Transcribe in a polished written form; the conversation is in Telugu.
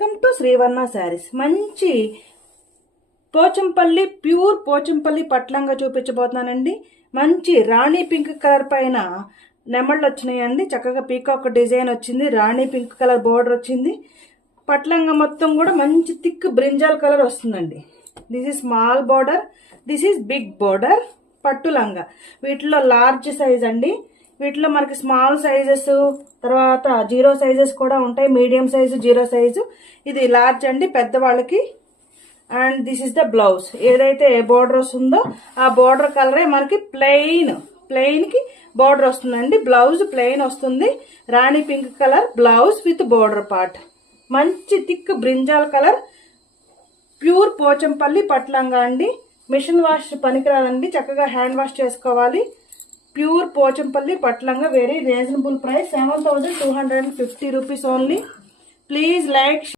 Welcome to శ్రీవర్ణ saris. మంచి పోచంపల్లి ప్యూర్ పోచంపల్లి పట్లంగా చూపించబోతున్నానండి. మంచి రాణి పింక్ కలర్ పైన నెమళ్ళు వచ్చినాయండి. చక్కగా పీకాక్ డిజైన్ వచ్చింది. రాణి పింక్ కలర్ బోర్డర్ వచ్చింది. పట్లంగా మొత్తం కూడా మంచి థిక్ బ్రింజాల్ కలర్ వస్తుందండి. This is small border, this is big border. పట్టు లంగా వీటిలో లార్జ్ సైజ్ అండి. వీటిలో మనకి స్మాల్ సైజెస్, తర్వాత జీరో సైజెస్ కూడా ఉంటాయి. Medium size, zero size. ఇది లార్జ్ అండి పెద్దవాళ్ళకి. And this is the blouse. ఏదైతే బోర్డర్ వస్తుందో ఆ బోర్డర్ కలరే మనకి ప్లెయిన్ కి బోర్డర్ వస్తుందండి. బ్లౌజ్ ప్లెయిన్ వస్తుంది. రాణి pink colour blouse with border part. మంచి thick brinjal colour, pure Pochampally పట్లంగా అండి. మిషన్ వాష్ పనికిరాదండి, చక్కగా హ్యాండ్ వాష్ చేసుకోవాలి. ప్యూర్ పోచంపల్లి పట్లంగా, very reasonable price, 7,250 rupees only. Please like